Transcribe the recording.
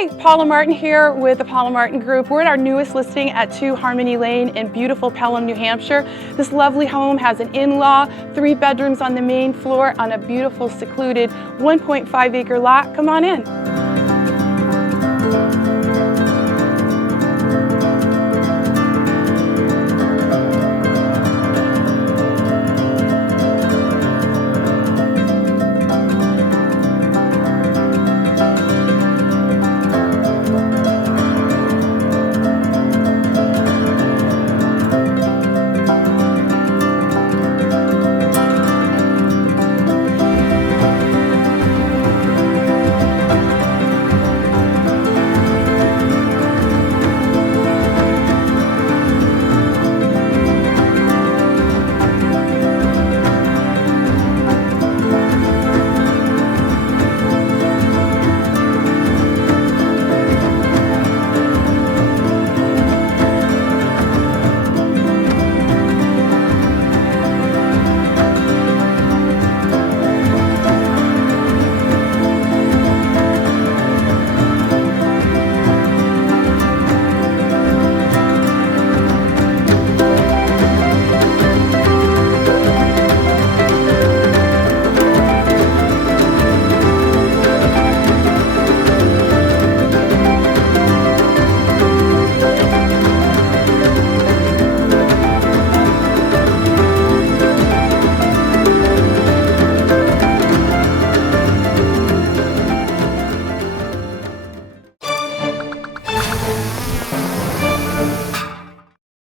Hi, Paula Martin here with the Paula Martin Group. We're at our newest listing at 2 Harmony Lane in beautiful Pelham, New Hampshire. This lovely home has an in-law, 3 bedrooms on the main floor on a beautiful secluded 1.5 acre lot. Come on in.